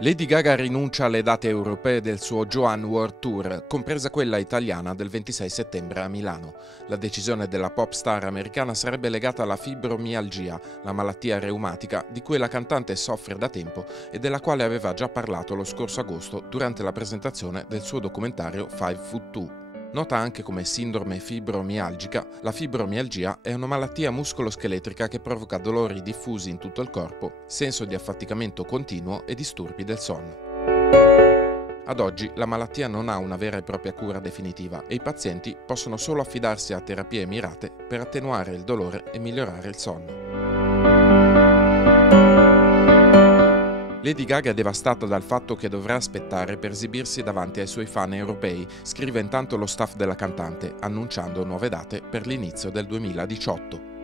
Lady Gaga rinuncia alle date europee del suo Joanne World Tour, compresa quella italiana del 26 settembre a Milano. La decisione della pop star americana sarebbe legata alla fibromialgia, la malattia reumatica di cui la cantante soffre da tempo e della quale aveva già parlato lo scorso agosto durante la presentazione del suo documentario 5'2". Nota anche come sindrome fibromialgica, la fibromialgia è una malattia muscoloscheletrica che provoca dolori diffusi in tutto il corpo, senso di affaticamento continuo e disturbi del sonno. Ad oggi la malattia non ha una vera e propria cura definitiva e i pazienti possono solo affidarsi a terapie mirate per attenuare il dolore e migliorare il sonno. Lady Gaga è devastata dal fatto che dovrà aspettare per esibirsi davanti ai suoi fan europei, scrive intanto lo staff della cantante, annunciando nuove date per l'inizio del 2018.